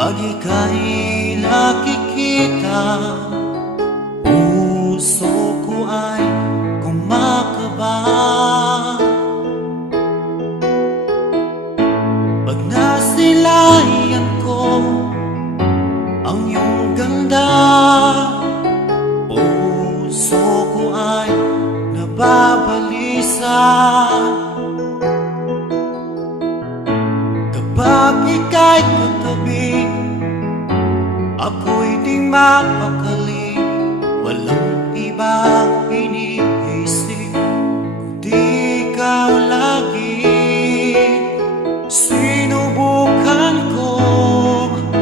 Pag ika'y nakikita, puso ko ay kumakaba. Pag nasilayan ko ang iyong ganda, puso ko ay nababalisa. Kapag ika'y katabi, ako'y di mapakali.